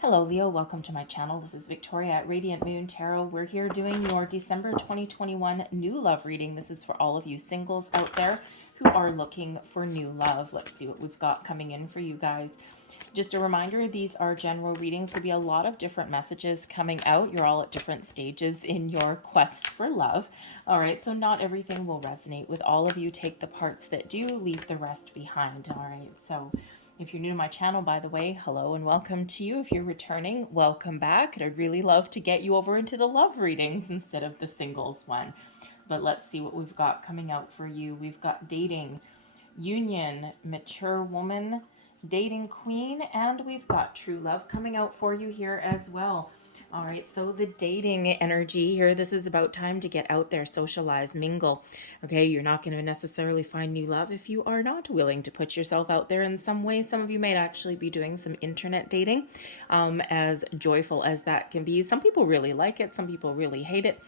Hello Leo, welcome to my channel. This is Victoria at Radiant Moon Tarot. We're here doing your December 2021 new love reading. This is for all of you singles out there who are looking for new love. Let's see what we've got coming in for you guys. Just a reminder, these are general readings. There'll be a lot of different messages coming out. You're all at different stages in your quest for love. All right, so not everything will resonate with all of you. Take the parts that do, leave the rest behind. All right, so if you're new to my channel, by the way, hello and welcome to you. If you're returning, welcome back. And I'd really love to get you over into the love readings instead of the singles one. But let's see what we've got coming out for you. We've got dating, union, mature woman, dating queen, and we've got true love coming out for you here as well. All right, so the dating energy here, this is about time to get out there, socialize, mingle. Okay, you're not going to necessarily find new love if you are not willing to put yourself out there in some way. Some of you might actually be doing some internet dating, as joyful as that can be. Some people really like it, some people really hate it.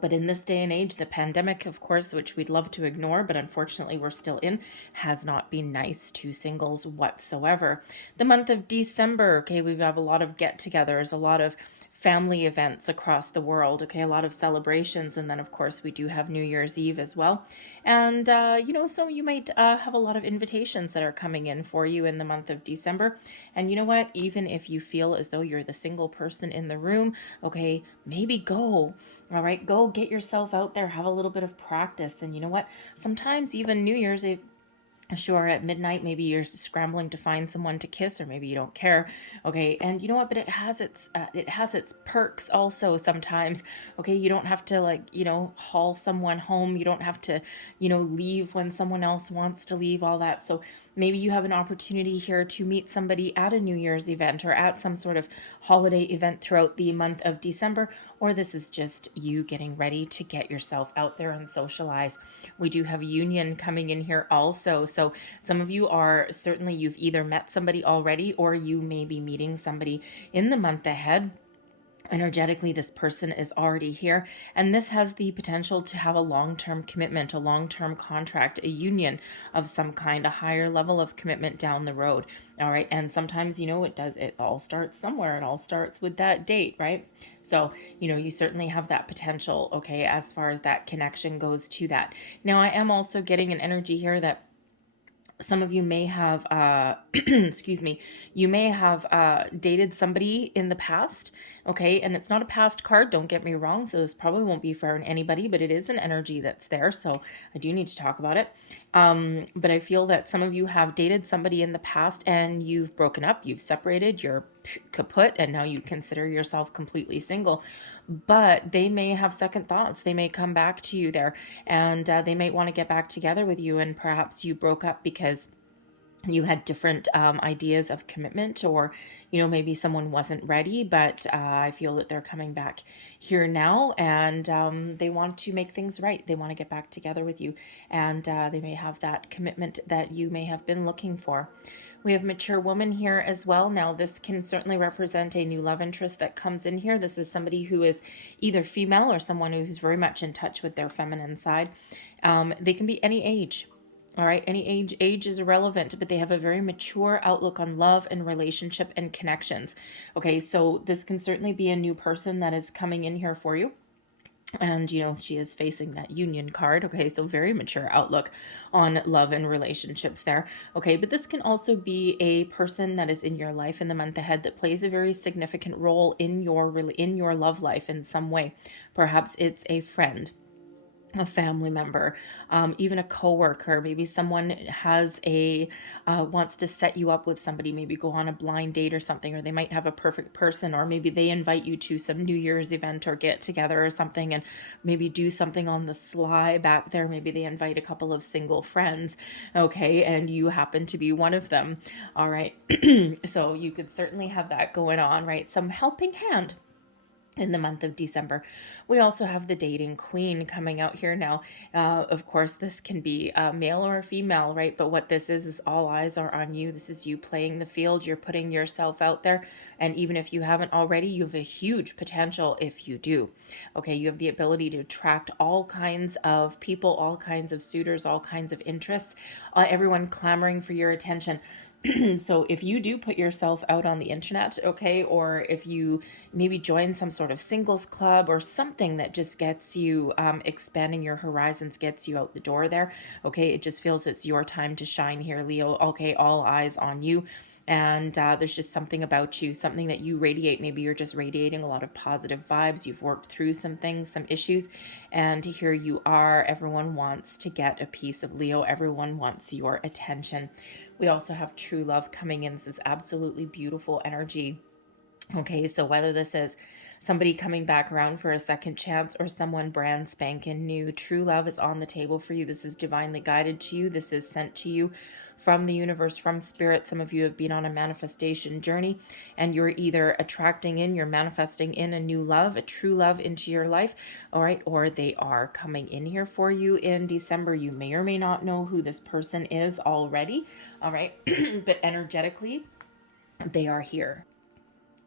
But in this day and age, the pandemic, of course, which we'd love to ignore, but unfortunately we're still in, has not been nice to singles whatsoever. The month of December, okay, we have a lot of get-togethers, a lot of family events across the world, okay, a lot of celebrations, and then of course we do have New Year's Eve as well. And so you might have a lot of invitations that are coming in for you in the month of December. And you know what, even if you feel as though you're the single person in the room, okay, maybe go. All right, go get yourself out there, have a little bit of practice. And you know what, sometimes even New Year's Eve, sure, at midnight, maybe you're scrambling to find someone to kiss, or maybe you don't care. Okay, and you know what? But it has its perks also. Sometimes, okay, you don't have to haul someone home. You don't have to leave when someone else wants to leave. All that. So maybe you have an opportunity here to meet somebody at a New Year's event or at some sort of holiday event throughout the month of December, or this is just you getting ready to get yourself out there and socialize. We do have union coming in here also. So some of you are certainly, you've either met somebody already or you may be meeting somebody in the month ahead. Energetically, this person is already here, and this has the potential to have a long-term commitment, a long-term contract, a union of some kind, a higher level of commitment down the road. All right, and sometimes it all starts somewhere. It all starts with that date, right? So you certainly have that potential, okay, as far as that connection goes to that. Now I am also getting an energy here that some of you may have excuse me, you may have dated somebody in the past, okay, and it's not a past card, don't get me wrong, so this probably won't be for anybody, but it is an energy that's there, so I do need to talk about it. But I feel that some of you have dated somebody in the past and you've broken up, you've separated, you're kaput, and now you consider yourself completely single. But they may have second thoughts. They may come back to you there, and they might want to get back together with you, and perhaps you broke up because you had different ideas of commitment, or maybe someone wasn't ready, but I feel that they're coming back here now, and they want to make things right. They want to get back together with you, and they may have that commitment that you may have been looking for. We have mature woman here as well. Now, this can certainly represent a new love interest that comes in here. This is somebody who is either female or someone who's very much in touch with their feminine side. They can be any age. All right, any age is irrelevant, but they have a very mature outlook on love and relationship and connections. Okay, so this can certainly be a new person that is coming in here for you. And she is facing that union card. Okay, so very mature outlook on love and relationships there. Okay, but this can also be a person that is in your life in the month ahead that plays a very significant role in your love life in some way. Perhaps it's a friend, a family member, even a coworker. Maybe someone has wants to set you up with somebody, maybe go on a blind date or something, or they might have a perfect person, or maybe they invite you to some New Year's event or get together or something, and maybe do something on the sly back there. Maybe they invite a couple of single friends, okay, and you happen to be one of them. All right, so you could certainly have that going on, right? Some helping hand in the month of December. We also have the dating queen coming out here now. Of course, this can be a male or a female, right? But what this is all eyes are on you. This is you playing the field. You're putting yourself out there. And even if you haven't already, you have a huge potential if you do. Okay, you have the ability to attract all kinds of people, all kinds of suitors, all kinds of interests, everyone clamoring for your attention. So if you do put yourself out on the internet, okay, or if you maybe join some sort of singles club or something that just gets you expanding your horizons, gets you out the door there, okay, it just feels it's your time to shine here, Leo. Okay, all eyes on you. And there's just something about you, something that you radiate. Maybe you're just radiating a lot of positive vibes. You've worked through some things, some issues, and here you are. Everyone wants to get a piece of Leo. Everyone wants your attention. We also have true love coming in. This is absolutely beautiful energy. Okay, so whether this is somebody coming back around for a second chance or someone brand spanking new, true love is on the table for you. This is divinely guided to you. This is sent to you from the universe, from spirit. Some of you have been on a manifestation journey and you're either attracting in, you're manifesting in a new love, a true love into your life, all right, or they are coming in here for you in December. You may or may not know who this person is already, all right, but energetically, they are here.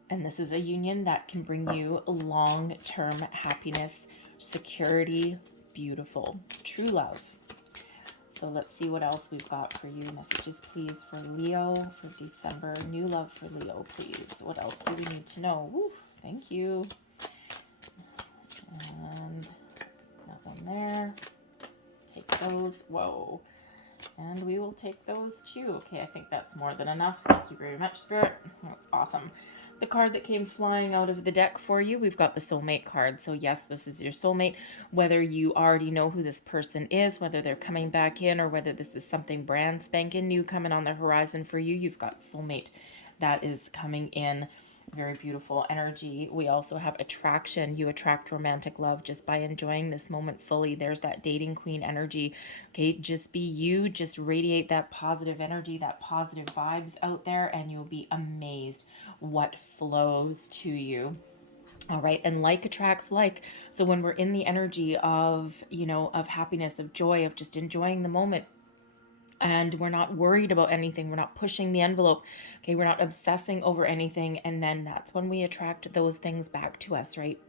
And this is a union that can bring you long-term happiness, security, beautiful, true love. So let's see what else we've got for you. Messages, please, for Leo for December. New love for Leo, please. What else do we need to know? Woo, thank you. And that one there. Take those. Whoa. And we will take those too. Okay, I think that's more than enough. Thank you very much, Spirit. That's awesome. The card that came flying out of the deck for you, we've got the soulmate card. So yes, this is your soulmate, whether you already know who this person is, whether they're coming back in, or whether this is something brand spanking new coming on the horizon for you. You've got soulmate that is coming in. Very beautiful energy. We also have attraction. You attract romantic love just by enjoying this moment fully. There's that dating queen energy. Okay, just be you. Just radiate that positive energy, that positive vibes out there, and you'll be amazed what flows to you. All right. And like attracts like. So when we're in the energy of, you know, of happiness, of joy, of just enjoying the moment, and we're not worried about anything, we're not pushing the envelope, okay, we're not obsessing over anything, and then that's when we attract those things back to us, right?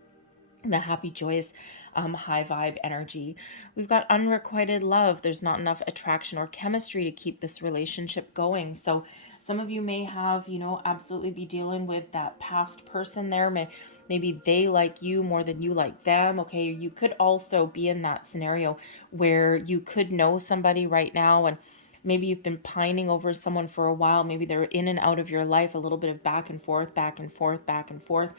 The happy, joyous, high vibe energy. We've got unrequited love. There's not enough attraction or chemistry to keep this relationship going. So some of you may have, you know, absolutely be dealing with that past person there. Maybe they like you more than you like them. Okay, you could also be in that scenario where you could know somebody right now, and maybe you've been pining over someone for a while. Maybe they're in and out of your life, a little bit of back and forth, back and forth, back and forth.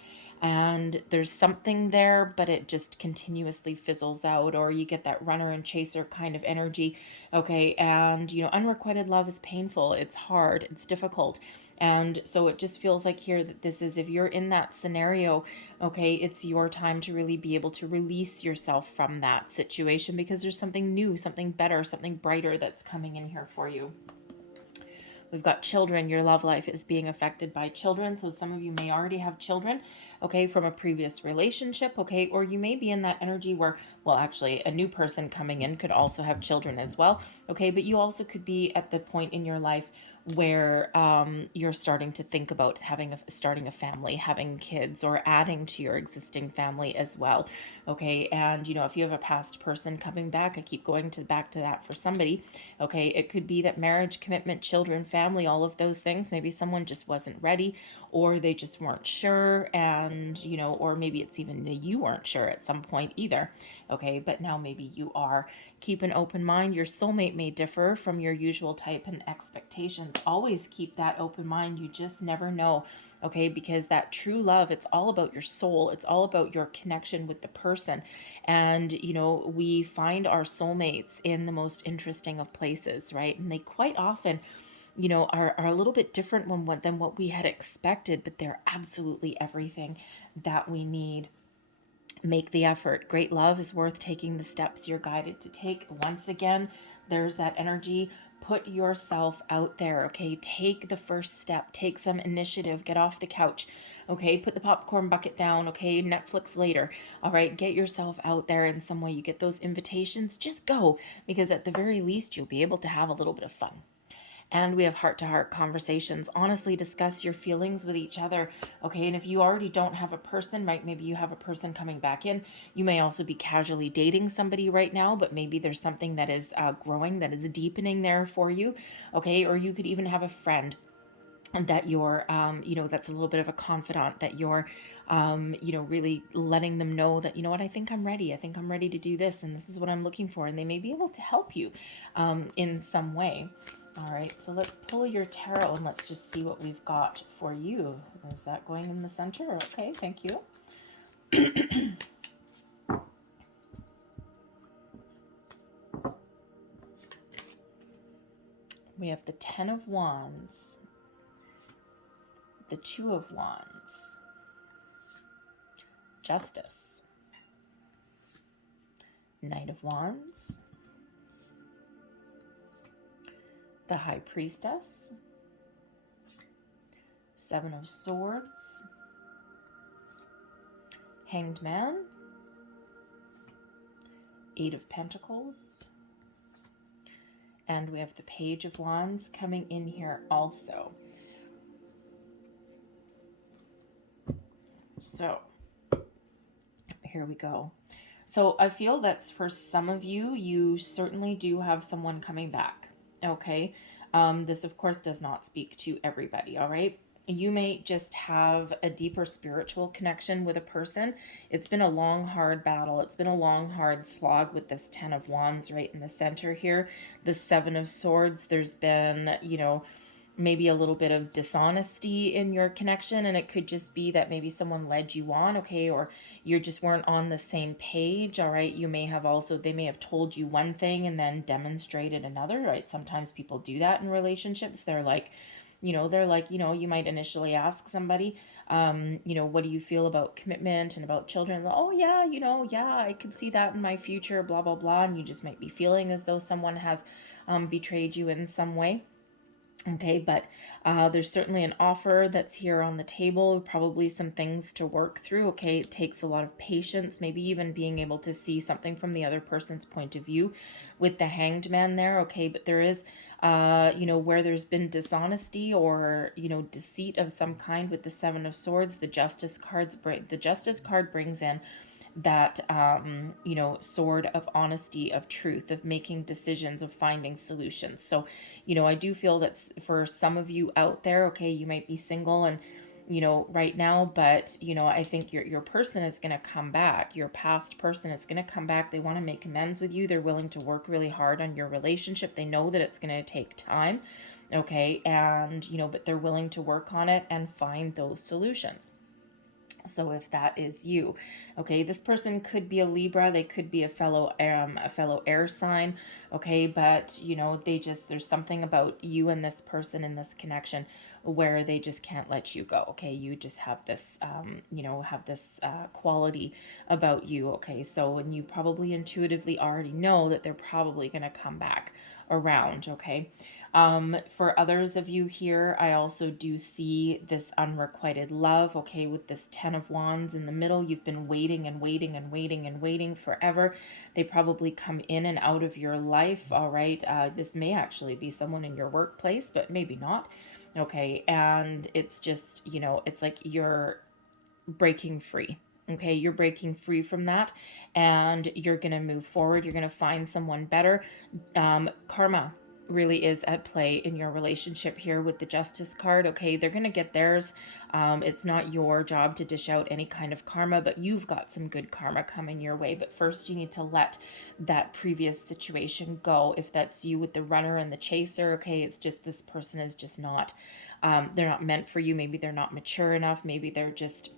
And there's something there, but it just continuously fizzles out, or you get that runner and chaser kind of energy. Okay, and you know, unrequited love is painful. It's hard. It's difficult. And so it just feels like here that this is, if you're in that scenario, okay, it's your time to really be able to release yourself from that situation, because there's something new, something better, something brighter that's coming in here for you. We've got children. Your love life is being affected by children. So some of you may already have children, okay, from a previous relationship, okay, or you may be in that energy where, well, actually a new person coming in could also have children as well, okay, but you also could be at the point in your life where you're starting to think about starting a family, having kids, or adding to your existing family as well. Okay, and you know, if you have a past person coming back, I keep going back to that for somebody. Okay, it could be that marriage, commitment, children, family, all of those things. Maybe someone just wasn't ready, or they just weren't sure, and you know, or maybe it's even that you weren't sure at some point either. Okay, but now maybe you are. Keep an open mind. Your soulmate may differ from your usual type and expectations. Always keep that open mind. You just never know, okay, because that true love, it's all about your soul. It's all about your connection with the person. And you know, we find our soulmates in the most interesting of places, right? And they quite often, you know, are a little bit different than what we had expected, but they're absolutely everything that we need. Make the effort. Great love is worth taking the steps you're guided to take. Once again, there's that energy. Put yourself out there, okay? Take the first step. Take some initiative. Get off the couch, okay? Put the popcorn bucket down, okay? Netflix later, all right? Get yourself out there in some way. You get those invitations, just go, because at the very least, you'll be able to have a little bit of fun. And we have heart-to-heart conversations. Honestly discuss your feelings with each other, okay? And if you already don't have a person, right, maybe you have a person coming back in. You may also be casually dating somebody right now, but maybe there's something that is growing, that is deepening there for you, okay? Or you could even have a friend, and that you're, you know, that's a little bit of a confidant, that you're, you know, really letting them know that, you know what, I think I'm ready. I think I'm ready to do this, and this is what I'm looking for. And they may be able to help you in some way. All right, so let's pull your tarot and let's just see what we've got for you. Is that going in the center? Okay, thank you. We have the Ten of Wands, the Two of Wands, Justice, Knight of Wands, the High Priestess, Seven of Swords, Hanged Man, Eight of Pentacles, and we have the Page of Wands coming in here also. So here we go. So I feel that for some of you, you certainly do have someone coming back. Okay. This of course does not speak to everybody. All right. You may just have a deeper spiritual connection with a person. It's been a long, hard battle. It's been a long, hard slog with this Ten of Wands right in the center here. The Seven of Swords, there's been, you know, maybe a little bit of dishonesty in your connection, and it could just be that maybe someone led you on, okay, or you just weren't on the same page. All right, you may have also, they may have told you one thing and then demonstrated another, right? Sometimes people do that in relationships. They're like, you know, you might initially ask somebody, you know, what do you feel about commitment and about children? Oh yeah, you know, yeah, I could see that in my future, blah blah blah. And you just might be feeling as though someone has betrayed you in some way. Okay, but there's certainly an offer that's here on the table, probably some things to work through. Okay, it takes a lot of patience, maybe even being able to see something from the other person's point of view with the Hanged Man there. Okay, but there is, you know, where there's been dishonesty or, you know, deceit of some kind with the Seven of Swords, the Justice card brings in that, you know, sword of honesty, of truth, of making decisions, of finding solutions. So, you know, I do feel that for some of you out there, okay, you might be single and, you know, right now, but, you know, I think your person is going to come back. Your past person is going to come back. They want to make amends with you. They're willing to work really hard on your relationship. They know that it's going to take time. Okay. And, you know, but they're willing to work on it and find those solutions. So if that is you, okay, this person could be a Libra, they could be a fellow air sign, okay, but you know, there's something about you and this person in this connection where they just can't let you go. Okay, you just have this, you know, have this quality about you. Okay, so and you probably intuitively already know that they're probably going to come back around. Okay. For others of you here, I also do see this unrequited love, okay, with this Ten of Wands in the middle. You've been waiting and waiting and waiting and waiting forever. They probably come in and out of your life, all right? This may actually be someone in your workplace, but maybe not, okay? And it's just, you know, it's like you're breaking free. Okay, you're breaking free from that and you're going to move forward. You're going to find someone better. Karma really is at play in your relationship here with the Justice card. Okay, they're going to get theirs. It's not your job to dish out any kind of karma, but you've got some good karma coming your way. But first you need to let that previous situation go. If that's you with the runner and the chaser, okay, it's just this person is just not, they're not meant for you. Maybe they're not mature enough. Maybe they're just,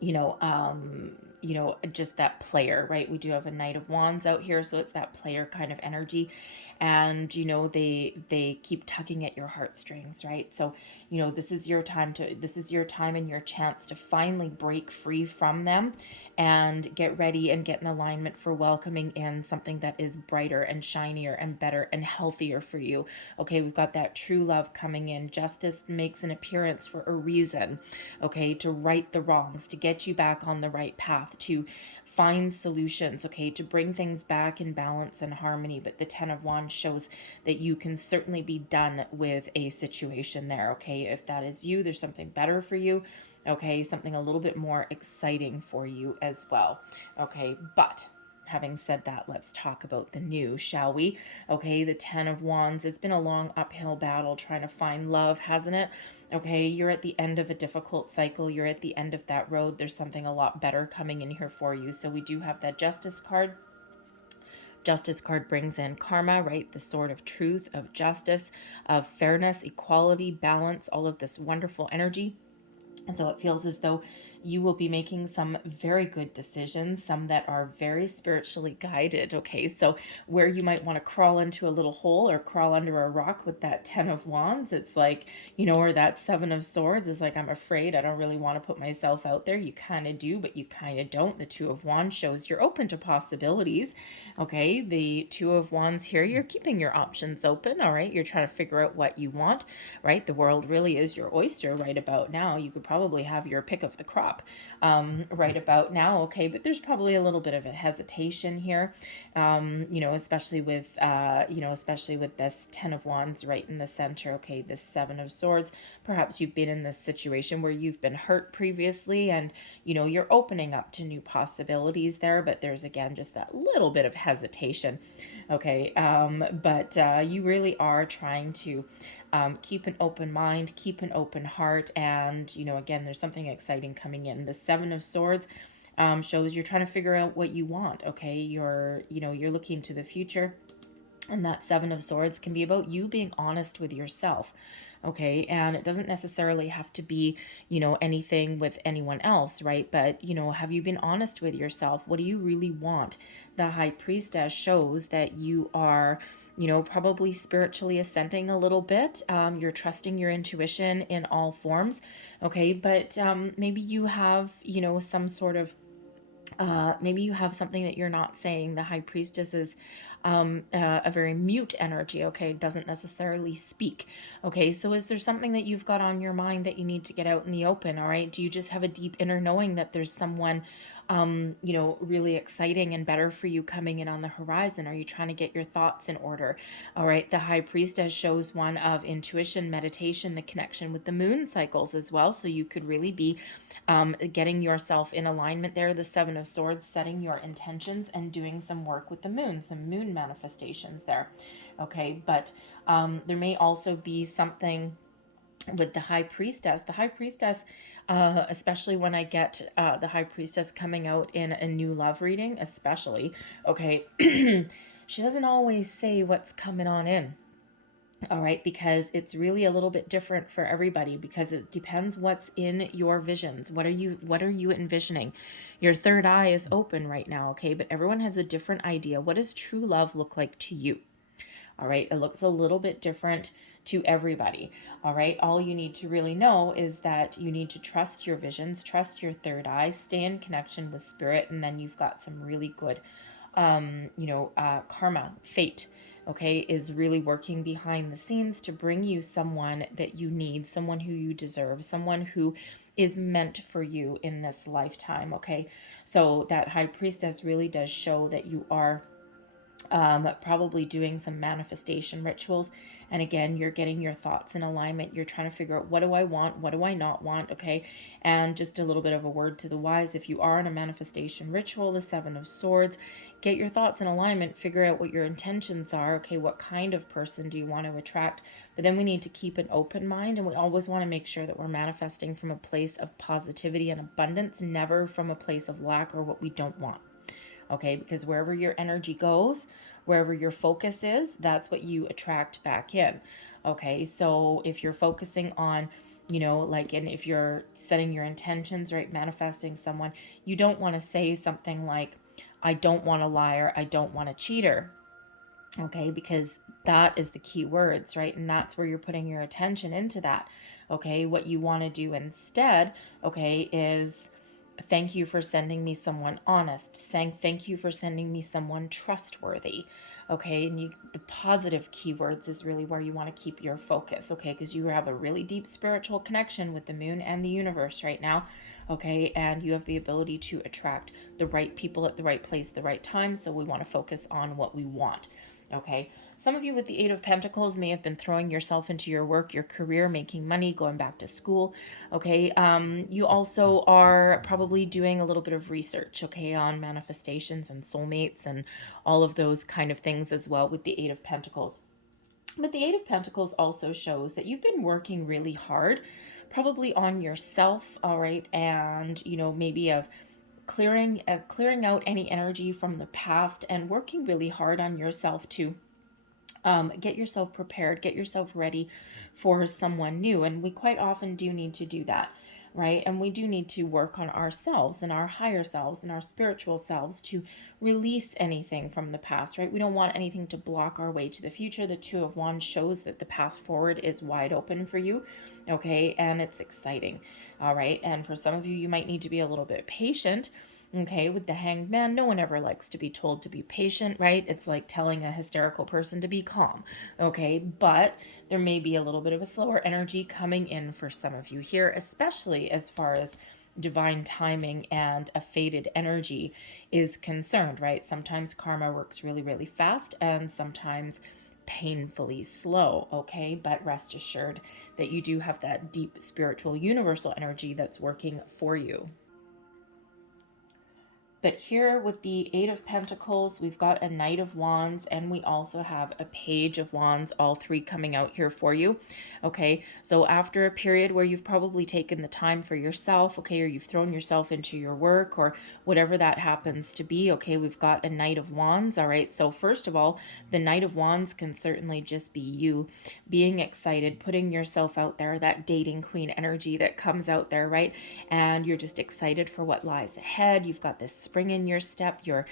you know, just that player, right? We do have a Knight of Wands out here, so it's that player kind of energy. And, you know, they keep tugging at your heartstrings, right? So, you know, this is your time and your chance to finally break free from them and get ready and get in alignment for welcoming in something that is brighter and shinier and better and healthier for you. Okay, we've got that true love coming in. Justice makes an appearance for a reason, okay, to right the wrongs, to get you back on the right path, to find solutions, okay, to bring things back in balance and harmony. But the Ten of Wands shows that you can certainly be done with a situation there, okay? If that is you, there's something better for you, okay? Something a little bit more exciting for you as well, okay? But having said that, let's talk about the new, shall we? Okay, the 10 of Wands. It's been a long uphill battle trying to find love, hasn't it? Okay, you're at the end of a difficult cycle. You're at the end of that road. There's something a lot better coming in here for you. So we do have that Justice card. Justice card brings in karma, right? The sword of truth, of justice, of fairness, equality, balance, all of this wonderful energy. And so it feels as though you will be making some very good decisions, some that are very spiritually guided, okay? So where you might want to crawl into a little hole or crawl under a rock with that 10 of Wands, it's like, you know, or that 7 of Swords is like, I'm afraid, I don't really want to put myself out there. You kind of do, but you kind of don't. The 2 of Wands shows you're open to possibilities, okay? The 2 of Wands here, you're keeping your options open, all right? You're trying to figure out what you want, right? The world really is your oyster right about now. You could probably have your pick of the crop right about now, okay? But there's probably a little bit of a hesitation here, you know, especially with this 10 of Wands right in the center, okay? This 7 of Swords. Perhaps you've been in this situation where you've been hurt previously and, you know, you're opening up to new possibilities there, but there's, again, just that little bit of hesitation, okay? But you really are trying to keep an open mind, keep an open heart, and, you know, again, there's something exciting coming in. The 7 of Swords shows you're trying to figure out what you want, okay? You're looking to the future, and that 7 of Swords can be about you being honest with yourself, okay? And it doesn't necessarily have to be, you know, anything with anyone else, right? But, you know, have you been honest with yourself? What do you really want? The High Priestess shows that you are, you know, probably spiritually ascending a little bit. You're trusting your intuition in all forms, okay? But maybe you have, you know, some sort of, maybe you have something that you're not saying. The High Priestess is a very mute energy, okay? Doesn't necessarily speak, okay? So is there something that you've got on your mind that you need to get out in the open, all right? Do you just have a deep inner knowing that there's someone you know, really exciting and better for you coming in on the horizon? Are you trying to get your thoughts in order? All right, the High Priestess shows one of intuition, meditation, the connection with the moon cycles as well. So you could really be getting yourself in alignment there. The 7 of Swords, setting your intentions and doing some work with the moon, some moon manifestations there. Okay, but there may also be something with the High Priestess. The High Priestess, especially when I get the High Priestess coming out in a new love reading, especially, okay, she doesn't always say what's coming on in, all right, because it's really a little bit different for everybody, because it depends what's in your visions. What are you envisioning? Your third eye is open right now, okay, but everyone has a different idea. What does true love look like to you? All right, it looks a little bit different to everybody. All right, all you need to really know is that you need to trust your visions, trust your third eye, stay in connection with spirit, and then you've got some really good karma, fate, okay, is really working behind the scenes to bring you someone that you need, someone who you deserve, someone who is meant for you in this lifetime, okay? So that High Priestess really does show that you are probably doing some manifestation rituals. And again, you're getting your thoughts in alignment. You're trying to figure out, what do I want? What do I not want? Okay. And just a little bit of a word to the wise. If you are on a manifestation ritual, the 7 of Swords, get your thoughts in alignment, figure out what your intentions are. Okay. What kind of person do you want to attract? But then we need to keep an open mind, and we always want to make sure that we're manifesting from a place of positivity and abundance, never from a place of lack or what we don't want. Okay, because wherever your energy goes, wherever your focus is, that's what you attract back in. Okay, so if you're focusing on, you know, like, and if you're setting your intentions, right, manifesting someone, you don't want to say something like, I don't want a liar, I don't want a cheater. Okay, because that is the key words, right? And that's where you're putting your attention into that. Okay, what you want to do instead, okay, is thank you for sending me someone honest. Thank you for sending me someone trustworthy. Okay, and the positive keywords is really where you want to keep your focus. Okay, because you have a really deep spiritual connection with the moon and the universe right now. Okay, and you have the ability to attract the right people at the right place, the right time. So we want to focus on what we want. Okay, Some of you with the Eight of Pentacles may have been throwing yourself into your work, your career, making money, going back to school. Okay. You also are probably doing a little bit of research, okay, on manifestations and soulmates and all of those kind of things as well with the Eight of Pentacles. But the Eight of Pentacles also shows that you've been working really hard, probably on yourself, all right, and, you know, maybe of clearing out any energy from the past and working really hard on yourself to get yourself prepared, get yourself ready for someone new. And we quite often do need to do that, right? And we do need to work on ourselves and our higher selves and our spiritual selves to release anything from the past, right? We don't want anything to block our way to the future. The Two of Wands shows that the path forward is wide open for you, okay? And it's exciting, all right? And for some of you, you might need to be a little bit patient. Okay, with the Hanged Man, no one ever likes to be told to be patient, right? It's like telling a hysterical person to be calm, okay? But there may be a little bit of a slower energy coming in for some of you here, especially as far as divine timing and a fated energy is concerned, right? Sometimes karma works really, really fast and sometimes painfully slow, okay? But rest assured that you do have that deep spiritual universal energy that's working for you. But here with the Eight of Pentacles, we've got a Knight of Wands, and we also have a Page of Wands, all three coming out here for you. Okay, so after a period where you've probably taken the time for yourself, okay, or you've thrown yourself into your work or whatever that happens to be, okay, we've got a Knight of Wands, all right? So first of all, the Knight of Wands can certainly just be you being excited, putting yourself out there, that dating queen energy that comes out there, right? And you're just excited for what lies ahead. You've got this spring in your step. You're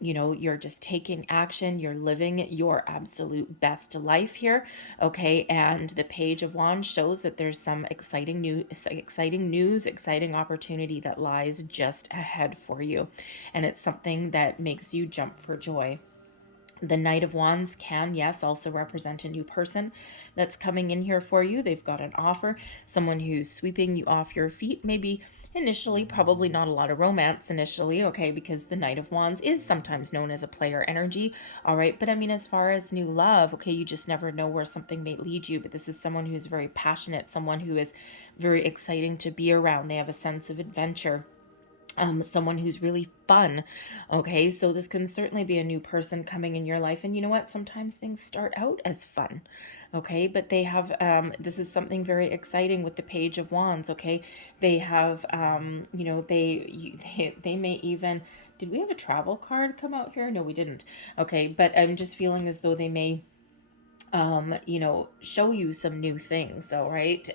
you know, you're just taking action. You're living your absolute best life here, okay? And the Page of Wands shows that there's some exciting news, exciting opportunity that lies just ahead for you, and it's something that makes you jump for joy. The Knight of Wands can, yes, also represent a new person that's coming in here for you. They've got an offer, someone who's sweeping you off your feet, maybe initially, probably not a lot of romance initially, okay, because the Knight of Wands is sometimes known as a player energy, all right? But I mean, as far as new love, okay, you just never know where something may lead you, but this is someone who's very passionate, someone who is very exciting to be around. They have a sense of adventure. Someone who's really fun, okay? So this can certainly be a new person coming in your life. And you know what? Sometimes things start out as fun, okay? But they have, this is something very exciting with the Page of Wands, okay? They have, you know, they may even, did we have a travel card come out here? No, we didn't. Okay, but I'm just feeling as though they may, you know, show you some new things, all right?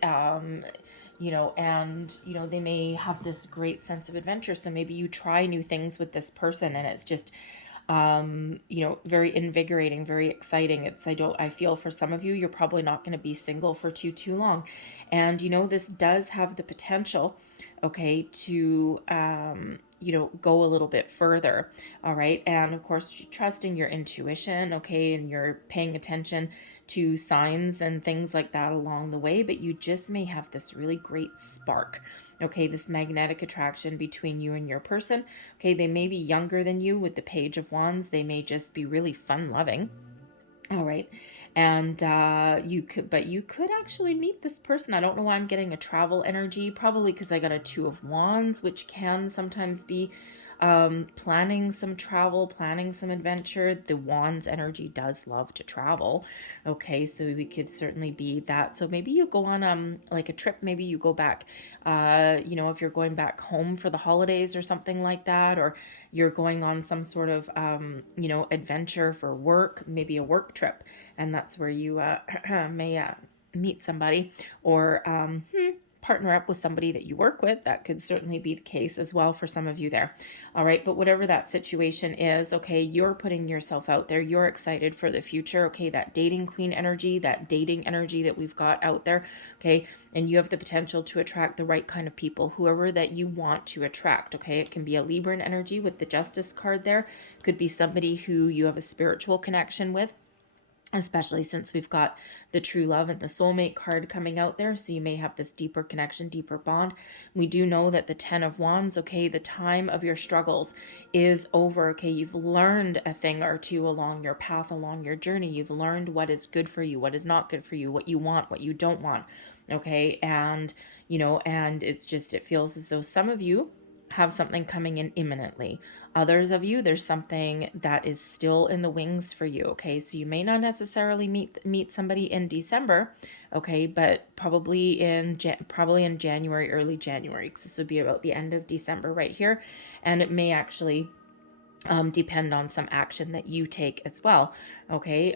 You know, and, you know, they may have this great sense of adventure. So maybe you try new things with this person and it's just, you know, very invigorating, very exciting. I feel for some of you, you're probably not going to be single for too long. And, you know, this does have the potential, okay, to, you know, go a little bit further. All right. And of course, trusting your intuition, okay, and you're paying attention to signs and things like that along the way, but you just may have this really great spark, okay, this magnetic attraction between you and your person. Okay, they may be younger than you with the Page of Wands. They may just be really fun loving, all right? And you could actually meet this person. I don't know why I'm getting a travel energy, probably because I got a Two of Wands, which can sometimes be planning some travel, planning some adventure. The Wands energy does love to travel, okay, so we could certainly be that. So maybe you go on like a trip, maybe you go back, you know, if you're going back home for the holidays or something like that, or you're going on some sort of you know, adventure for work, maybe a work trip, and that's where you may meet somebody, or partner up with somebody that you work with. That could certainly be the case as well for some of you there. All right, but whatever that situation is, okay, you're putting yourself out there. You're excited for the future, okay? That dating queen energy, that dating energy that we've got out there, okay? And you have the potential to attract the right kind of people, whoever that you want to attract, okay? It can be a Libran energy with the Justice card there. Could be somebody who you have a spiritual connection with. especially since we've got the true love and the soulmate card coming out there. So you may have this deeper connection, deeper bond. We do know that the 10 of Wands, okay, the time of your struggles is over, okay? You've learned a thing or two along your path, along your journey. You've learned what is good for you, what is not good for you, what you want, what you don't want, okay? And, you know, and it's just, it feels as though some of you have something coming in imminently. Others of you, there's something that is still in the wings for you, okay? So you may not necessarily meet somebody in December, okay, but probably in January, early January, because this would be about the end of December right here, and it may actually depend on some action that you take as well, okay?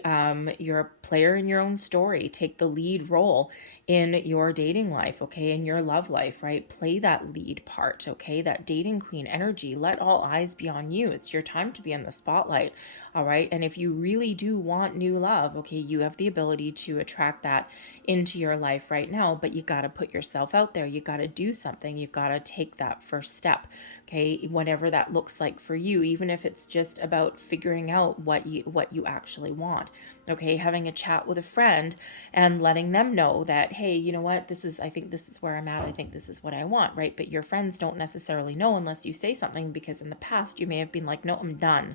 You're a player in your own story. Take the lead role in your dating life, okay? In your love life, right? Play that lead part, okay? That dating queen energy. Let all eyes be on you. It's your time to be in the spotlight, all right? And if you really do want new love, okay, you have the ability to attract that into your life right now, but you got to put yourself out there. You got to do something. You got to take that first step, okay? Whatever that looks like for you, even if it's just about figuring out what you actually want, okay? Having a chat with a friend and letting them know that, hey, you know what, I think this is where I'm at. I think this is what I want, right? But your friends don't necessarily know unless you say something, because in the past you may have been like, no, I'm done.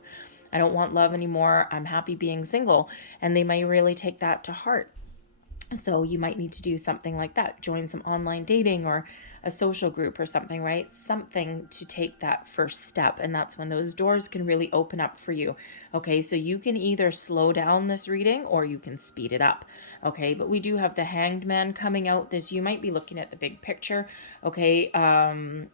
I don't want love anymore. I'm happy being single. And they may really take that to heart. So you might need to do something like that. Join some online dating or a social group or something, right? Something to take that first step. And that's when those doors can really open up for you. Okay, so you can either slow down this reading or you can speed it up. Okay, but we do have the Hanged Man coming out. You might be looking at the big picture. Okay,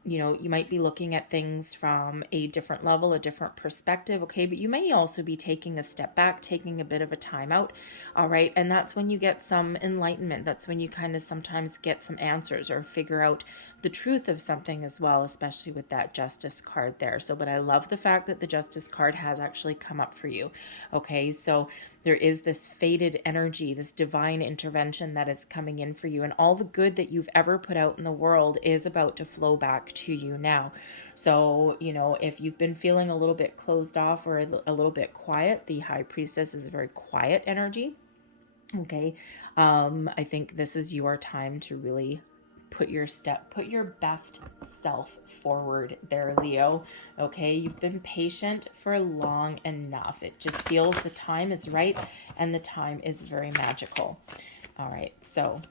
you know, you might be looking at things from a different level, a different perspective. Okay, but you may also be taking a step back, taking a bit of a time out. All right, and that's when you get some enlightenment. That's when you kind of sometimes get some answers or figure out the truth of something as well, especially with that Justice card there. So, but I love the fact that the Justice card has actually come up for you. Okay, so there is this fated energy, this divine intervention that is coming in for you, and all the good that you've ever put out in the world is about to flow back to you now. So, you know, if you've been feeling a little bit closed off or a little bit quiet, the High Priestess is a very quiet energy. Okay, I think this is your time to really put your best self forward there, Leo. Okay, you've been patient for long enough. It just feels the time is right and the time is very magical. All right, so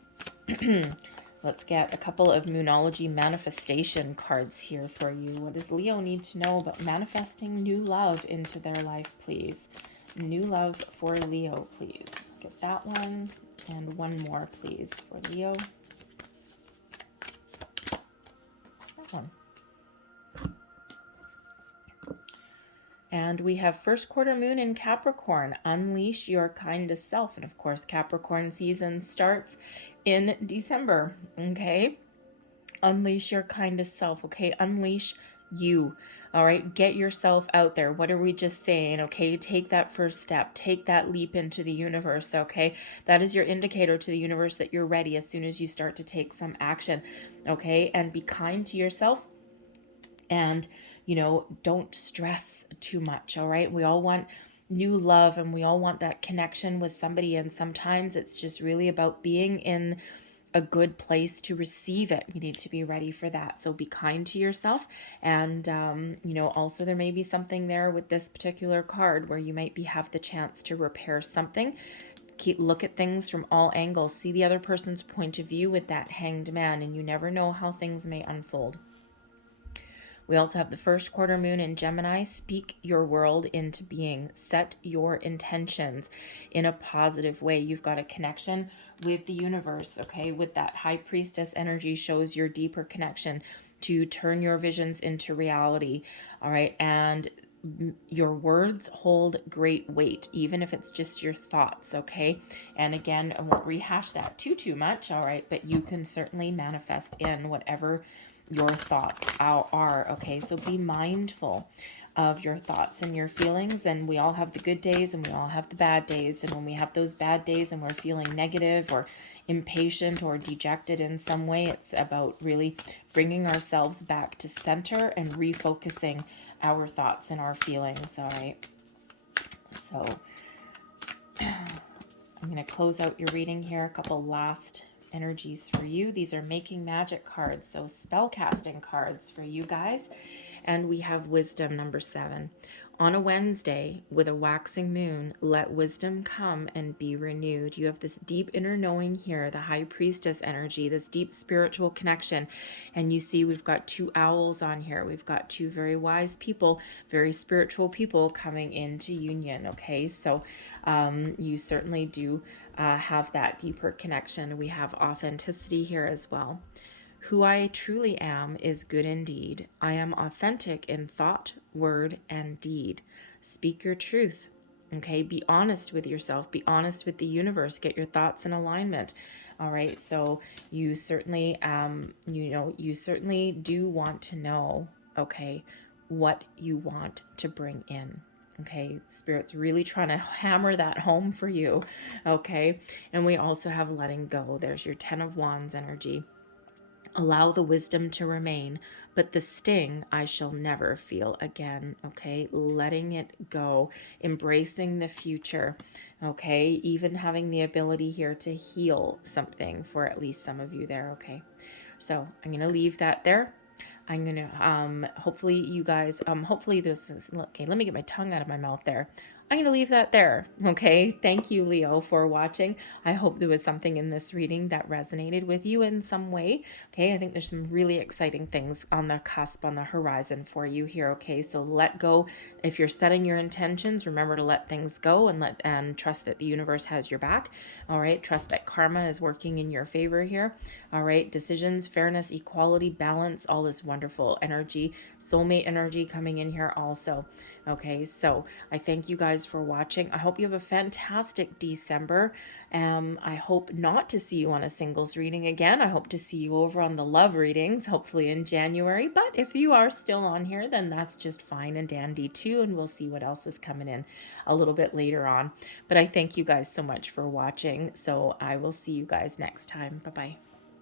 let's get a couple of Moonology manifestation cards here for you. What does Leo need to know about manifesting new love into their life, please? New love for Leo, please. Get that one and one more, please, for Leo. That one. And we have first quarter moon in Capricorn. Unleash your kindest self. And of course, Capricorn season starts in December. Okay. Unleash your kindest self. Okay. Unleash you. All right. Get yourself out there. What are we just saying? Okay. Take that first step. Take that leap into the universe. Okay. That is your indicator to the universe that you're ready as soon as you start to take some action. Okay. And be kind to yourself. And, you know, don't stress too much. All right. We all want new love and we all want that connection with somebody. And sometimes it's just really about being in a good place to receive it. You need to be ready for that. So be kind to yourself. And, you know, also there may be something there with this particular card where you might have the chance to repair something. Look at things from all angles. See the other person's point of view with that Hanged Man, and you never know how things may unfold. We also have the first quarter moon in Gemini. Speak your world into being. Set your intentions in a positive way. You've got a connection with the universe, okay? With that High Priestess energy shows your deeper connection to turn your visions into reality, all right? And your words hold great weight, even if it's just your thoughts, okay? And again, I won't rehash that too much, all right? But you can certainly manifest in whatever your thoughts are, okay? So be mindful of your thoughts and your feelings, and we all have the good days and we all have the bad days, and when we have those bad days and we're feeling negative or impatient or dejected in some way, it's about really bringing ourselves back to center and refocusing our thoughts and our feelings, all right? So I'm going to close out your reading here. A couple last energies for you. These are making magic cards, so spell casting cards for you guys. And we have wisdom number 7. On a Wednesday with a waxing moon, let wisdom come and be renewed. You have this deep inner knowing here, the high priestess energy, this deep spiritual connection. And you see we've got 2 owls on here. We've got 2 very wise people, very spiritual people coming into union. Okay, so you certainly do have that deeper connection. We have authenticity here as well. Who I truly am is good indeed. I am authentic in thought, word, and deed. Speak your truth. Okay, be honest with yourself. Be honest with the universe. Get your thoughts in alignment. All right, so you certainly, you certainly do want to know, okay, what you want to bring in. Okay, Spirit's really trying to hammer that home for you. Okay, and we also have letting go. There's your 10 of Wands energy. Allow the wisdom to remain, but the sting I shall never feel again. Okay, letting it go, embracing the future. Okay, even having the ability here to heal something for at least some of you there. Okay, so I'm going to leave that there. I'm going to, hopefully you guys, hopefully this is, okay, let me get my tongue out of my mouth there. I'm going to leave that there. Okay. Thank you, Leo, for watching. I hope there was something in this reading that resonated with you in some way. Okay. I think there's some really exciting things on the cusp, on the horizon for you here. Okay. So let go. If you're setting your intentions, remember to let things go and trust that the universe has your back. All right. Trust that karma is working in your favor here. All right. Decisions, fairness, equality, balance, all this wonderful energy, soulmate energy coming in here also. Okay, so I thank you guys for watching. I hope you have a fantastic December. I hope not to see you on a singles reading again. I hope to see you over on the love readings, hopefully in January. But if you are still on here, then that's just fine and dandy too. And we'll see what else is coming in a little bit later on. But I thank you guys so much for watching. So I will see you guys next time. Bye-bye.